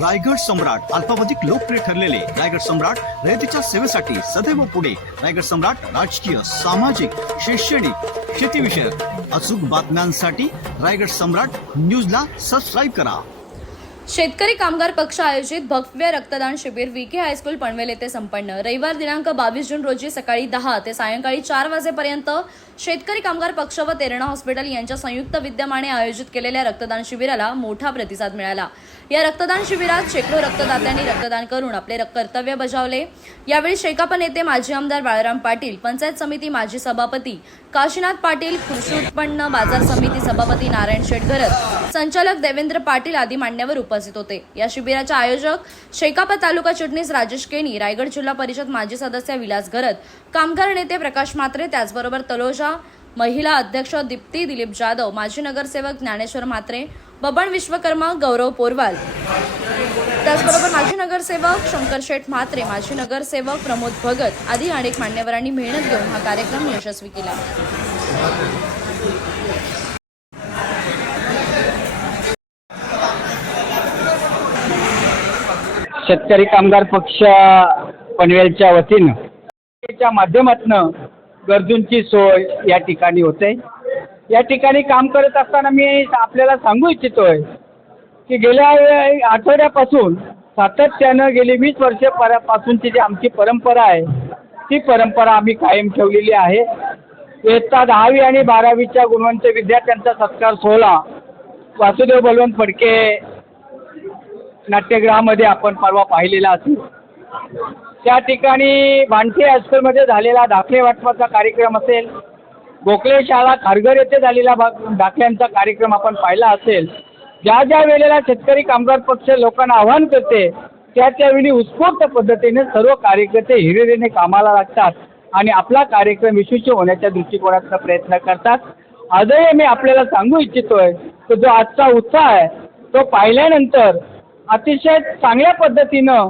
रायगड सम्राट अल्पावधिक लोकप्रिय ठरलेले रायगड सम्राट रयतेच्या सेवेसाठी सदैव पुढे. रायगड सम्राट राजकीय सामाजिक शैक्षणिक शेतीविषयक अचूक बातम्यांसाठी रायगड सम्राट न्यूजला सबस्क्राईब करा. शेतकरी कामगार पक्ष आयोजित भव्य रक्तदान शिबिर विखे हायस्कूल पनवेल येथे संपन्न. रविवार दिनांक बावीस जून रोजी सकाळी दहा ते सायंकाळी चार वाजेपर्यंत शेतकरी कामगार पक्ष व तेरणा हॉस्पिटल यांच्या संयुक्त विद्यमाने आयोजित केलेल्या रक्तदान शिबिराला मोठा प्रतिसाद मिळाला. या रक्तदान शिबिरात शेकडो रक्तदात्यांनी रक्तदान करून आपले कर्तव्य बजावले. यावेळी शेकाप नेते माजी आमदार बाळाराम पाटील पंचायत समिती माजी सभापती काशीनाथ पाटील कृषी उत्पन्न बाजार समिती सभापती नारायण शेटघरत संचालक देवेंद्र पाटील आदी मान्यवर उपस्थित होते. या शिबिराचे आयोजक शेकापा तालुका चिटणीस राजेश केनी रायगड जिल्हा परिषद माजी सदस्य विलास घरत कामगार नेते प्रकाश मात्रे त्याचबरोबर तलोजा महिला अध्यक्ष दीप्ती दिलीप जाधव माजी नगरसेवक ज्ञानेश्वर म्हात्रे बबन विश्वकर्मा गौरव पोरवाल. त्याचबरोबर माजी नगरसेवक शंकर शेठ म्हात्रे माजी नगरसेवक प्रमोद भगत आदी अनेक मान्यवरांनी मेहनत घेऊन हा कार्यक्रम यशस्वी केला. शेतकरी कामगार पक्ष पनवेलच्या वतीनं च्या माध्यमातनं गरजूंची सोय या ठिकाणी होते. या ठिकाणी काम करत असताना मी आपल्याला सांगू इच्छितोय की गेल्या आठवड्यापासून सातत्यानं गेली वीस वर्ष पर- पासूनची जी आमची परंपरा आहे ती परंपरा आम्ही कायम ठेवलेली आहे. इयत्ता दहावी आणि बारावीच्या गुणवंत विद्यार्थ्यांचा सत्कार सोहळा वासुदेव बलवंत फडके नाट्यगृहामध्ये आपण परवा पाहिलेला असू त्या ठिकाणी भांडे हायस्कूलमध्ये झालेला दाखले वाटपाचा कार्यक्रम असेल गोखले शाळा खारघर येथे झालेला भाग दाखल्यांचा कार्यक्रम आपण पाहिला असेल. ज्या ज्या वेळेला शेतकरी कामगार पक्ष लोकांना आव्हान करते त्या त्यावेळी उत्स्फूर्त पद्धतीने सर्व कार्यकर्ते हिरिरीने कामाला लागतात आणि आपला कार्यक्रम यशस्वी होण्याच्या दृष्टिकोनाचा प्रयत्न करतात. आजही मी आपल्याला सांगू इच्छितोय की जो आजचा उत्साह आहे तो पाहिल्यानंतर अतिशय चांगल्या पद्धतीनं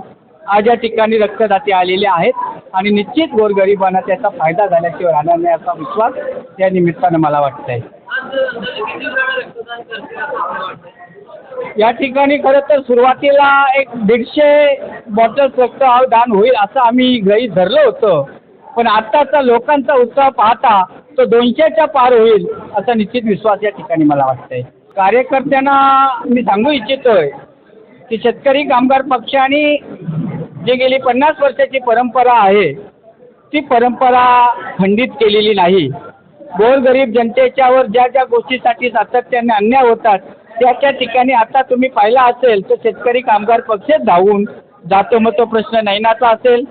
आज या ठिकाणी रक्तदाते आलेले आहेत आणि निश्चित गोरगरिबांना त्याचा फायदा झाल्याशिवाय राहणार नाही असा विश्वास या निमित्तानं मला वाटतंय. या ठिकाणी खरं तर सुरुवातीला एक दीडशे बॉटल्स रक्त दान होईल असं आम्ही गृहीत धरलं होतं. पण आत्ताचा लोकांचा उत्साह पाहता तो दोनशेच्या पार होईल असा निश्चित विश्वास या ठिकाणी मला वाटतंय. कार्यकर्त्यांना मी सांगू इच्छितोय की शेतकरी कामगार पक्ष आणि जी गेली पन्नास वर्षाची परंपरा आहे ती परंपरा खंडित केलेली नाही. गोरगरीब जनतेच्यावर ज्या ज्या गोष्टीसाठी सातत्याने अन्याय होतात त्या त्या ठिकाणी आता तुम्ही पाहिला असेल तर शेतकरी कामगार पक्षच धावून जातो. मग तो प्रश्न नैनाचा असेल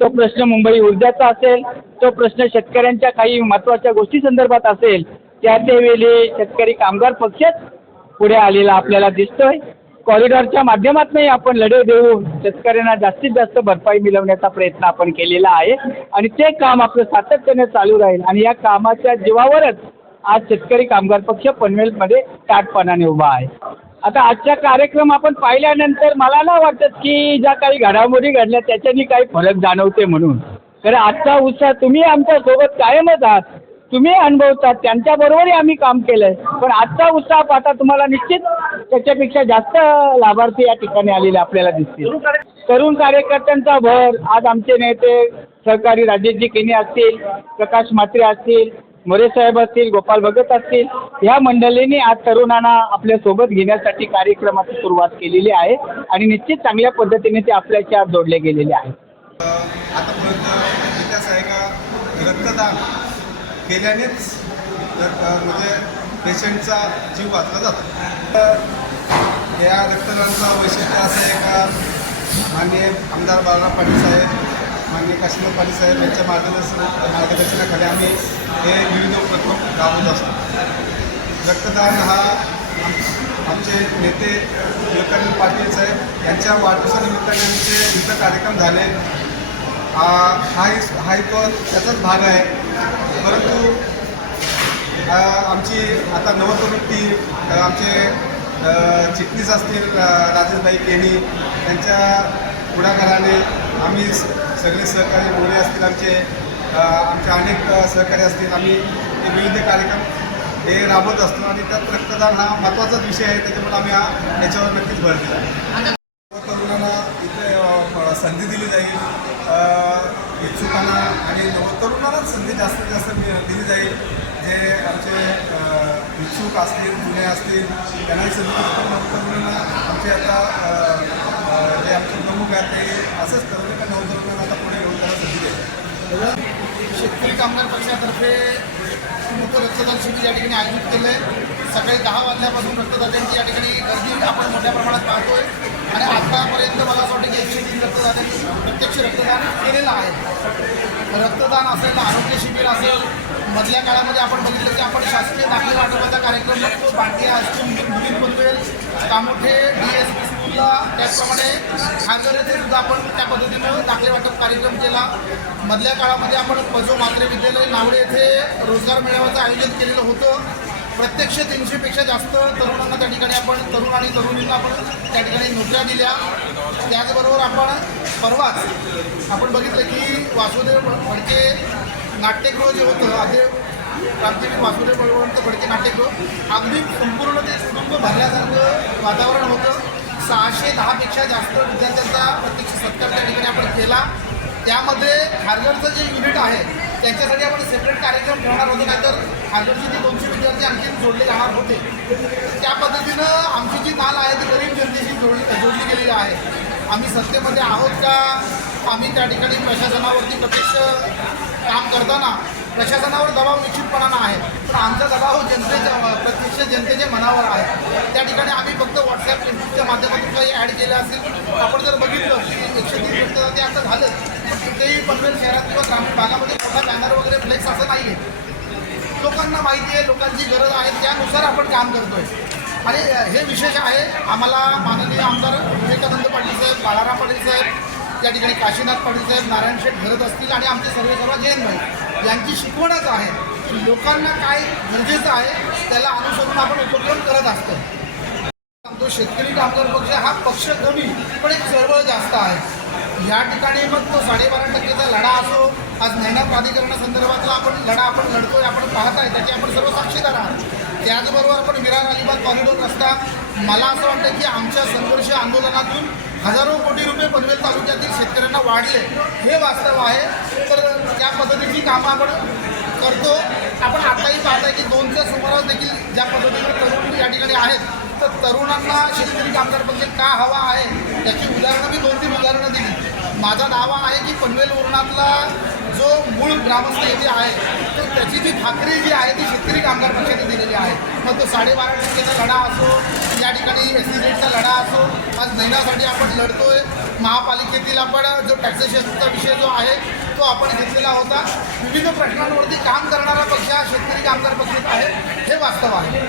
तो प्रश्न मुंबई ऊर्जाचा असेल तो प्रश्न शेतकऱ्यांच्या काही महत्त्वाच्या गोष्टी संदर्भात असेल त्या त्यावेळी शेतकरी कामगार पक्षच पुढे आलेला आपल्याला दिसतोय. कॉरिडॉरच्या माध्यमातूनही आपण लढे देऊन शेतकऱ्यांना जास्तीत जास्त भरपाई मिळवण्याचा प्रयत्न आपण केलेला आहे. आणि ते काम आपलं सातत्याने चालू राहील. आणि या कामाच्या जीवावरच आज शेतकरी कामगार पक्ष पनवेलमध्ये ताटपणाने उभा आहे. आता आजचा कार्यक्रम आपण पाहिल्यानंतर मला नाही वाटत की ज्या काही घडामोडी घडल्या त्याच्यानी काही फरक जाणवते म्हणून. तर आजचा उत्साह तुम्ही आमच्यासोबत कायमच आहात. तुम्ही अनुभवतात त्यांच्याबरोबरही आम्ही काम केलं आहे पण आजचा उत्साह पाहता तुम्हाला निश्चित त्याच्यापेक्षा जास्त लाभार्थी या ठिकाणी आलेले आपल्याला दिसतील. तरुण कार्यकर्त्यांचा भर आज आमचे नेते सहकारी राजेशजी केने असतील प्रकाश म्हात्रे असतील मोरे साहेब असतील गोपाल भगत असतील ह्या मंडळींनी आज तरुणांना आपल्यासोबत घेण्यासाठी कार्यक्रमाची सुरुवात केलेली आहे आणि निश्चित चांगल्या पद्धतीने ते आपल्याच्या आत जोडले गेलेले आहेत. आहे रक्तदान? केल्यानेच म्हणजे पेशंटचा जीव वाचला जातो. तर या रक्तदानाचं वैशिष्ट्य असं आहे का? माननीय आमदार बाळाराम पाटील साहेब माननीय काशीनाथ पाटील साहेब यांच्या मार्गदर्शन मार्गदर्शनाखाली आम्ही हे विविध उपक्रम राबवत असतो. रक्तदान हा आम- आमचे नेते विवेकानंद पाटील साहेब यांच्या वाढदिवसानिमित्ताने आमचे विविध कार्यक्रम झाले. हा हाही हा तो त्याचाच भाग आहे. परंतु आमची आता अ, आमचे चिटणीस असतील अ, राजेशभाई केनी त्यांच्या पुढाकाराने आम्ही स- सगळे सहकारी मोरे असतील आमचे आमचे अनेक सहकारी असतील आम्ही हे विविध कार्यक्रम हे राबवत असतो आणि त्यात रक्तदान हा महत्त्वाचाच विषय आहे त्याच्यामुळे आम्ही हा याच्यावर नक्कीच भर दिला. संधी दिली जाईल. इच्छुकांना आणि नवतरुणांनाच संधी जास्तीत जास्त दिली जाईल. जे आमचे इच्छुक असतील जुने असतील त्यांनाही संधी दिली नवतरुणांना आमचे आता जे आमचे प्रमुख आहेत ते असंच ठरवले का नवतरुणांना आता पुढे घेऊन त्याला संधी द्यायची शेतकरी कामगार पक्षातर्फे मोठं रक्तदान शिबिर या ठिकाणी आयोजित केलं आहे सकाळी दहा वाजल्यापासून रक्तदात्यांची या ठिकाणी गर्दी आपण मोठ्या प्रमाणात पाहतोय. आणि आतापर्यंत मला असं वाटतं की एकशे तीन रक्तदात्यांनी प्रत्यक्ष रक्तदान केलेलं आहे. रक्तदान असेल आरोग्य शिबिर असेल मधल्या काळामध्ये आपण बघितलं की आपण शासकीय दाखल आठवण्याचा कार्यक्रम बघतो Bharatiya high school मुलीन Panvel Kamothe D S P स्कूलला त्याचप्रमाणे खारघर येथे सुद्धा आपण त्या पद्धतीनं दाखले वाटप कार्यक्रम केला. मधल्या काळामध्ये आपण पजो मात्रे विद्यालय नावडे येथे रोजगार मेळाव्याचं आयोजन केलेलं होतं. प्रत्यक्ष तीनशेपेक्षा जास्त तरुणांना त्या ठिकाणी आपण तरुण आणि तरुणींना आपण त्या ठिकाणी नोकऱ्या दिल्या. त्याचबरोबर आपण परवाच आपण बघितलं की वासुदेव फडके नाट्यगृह जे होतं आधी क्रांतिवीर वासुदेव बळवंत फडके नाट्यगृह अगदी संपूर्ण ते कुटुंब भरल्यासारखं वातावरण होतं. सहाशे दहापेक्षा जास्त विद्यार्थ्यांचा प्रत्यक्ष सत्कार त्या ठिकाणी आपण केला. त्यामध्ये खारघरचं जे युनिट आहे त्यांच्यासाठी आपण सेपरेट कार्यक्रम ठेवणार होतो नाहीतर खारघरचे जे दोनशे विद्यार्थी आणखी जोडले जाणार होते. त्या पद्धतीनं आमची जी नाल आहे ती गरीब जनतेशी जोडली जोडली गेलेली आहे. आम्ही सत्तेमध्ये आहोत का? आम्ही त्या ठिकाणी प्रशासनावरती प्रत्यक्ष काम करताना प्रशासनावर दबाव निश्चितपणानं आहे. पण आमचा दबाव जनतेच्या प्रत्यक्ष जनतेच्या मनावर आहे. त्या ठिकाणी आम्ही फक्त व्हॉट्सअप फेसबुकच्या माध्यमातून काही ॲड केलं असेल. आपण जर बघितलं की एकशे तीन ते आता झालं. कुठेही पनवेल शहरात किंवा ग्रामीण भागामध्ये मोठा बॅनर वगैरे फ्लेक्स असं नाही आहे लोकांना माहिती आहे लोकांची गरज आहे त्यानुसार आपण काम करतोय. आणि हे विशेष आहे आम्हाला माननीय आमदार विवेकानंद पाटील साहेब बाळाराम पाटील साहेब त्या ठिकाणी काशीनाथ पाटील साहेब नारायण शेठ घरत असतील आणि आमचे सर्व सर्व जैन भाई. यांची शिकवणच आहे की लोकांना काय गरजेचं आहे त्याला अनुसरून आपण उपक्रम करत असतो. सांगतो शेतकरी कामगार पक्ष हा पक्ष कमी पण एक चळवळ जास्त आहे. या ठिकाणी मग तो साडेबारा टक्केचा लढा असो आज नैना प्राधिकरणासंदर्भातला आपण लढा आपण लढतोय आपण पाहत आहे त्याची आपण सर्व साक्षीदार आहात. त्याचबरोबर आपण विरार अलिबाग कॉरिडोर रस्ता मला असं वाटतं की आमच्या संघर्ष आंदोलनातून हजारो कोटी रुपये पनवेल तालुक्यातील शेतकऱ्यांना वाढले. हे वास्तव आहे. तर त्या पद्धतीची कामं आपण करतो. आपण आताही पाहताय की दोनच्या सुमारास देखील ज्या पद्धतीने तरुण या ठिकाणी आहेत तर तरुणांना शेतकरी कामगार पक्ष का हवा आहे? त्याची उदाहरणं मी दोन तीन उदाहरणं दिली. माझा दावा आहे की पनवेल उरणातला जो मूळ ग्रामस्थ येथे आहे तर त्याची जी ठाकरे जी आहे ती शेतकरी कामगार पक्षाने दिलेली आहे. मग तो साडेबारा टक्केचा लढा असो या ठिकाणी एस सी रेटचा लढा असो आज महिन्यासाठी आपण लढतोय. महापालिकेतील आपण जो टॅक्सेशनचा विषय जो आहे तो आपण घेतलेला होता. विविध प्रश्नांवरती काम करणारा पक्ष हा शेतकरी कामगार पक्ष आहे. हे वास्तव आहे.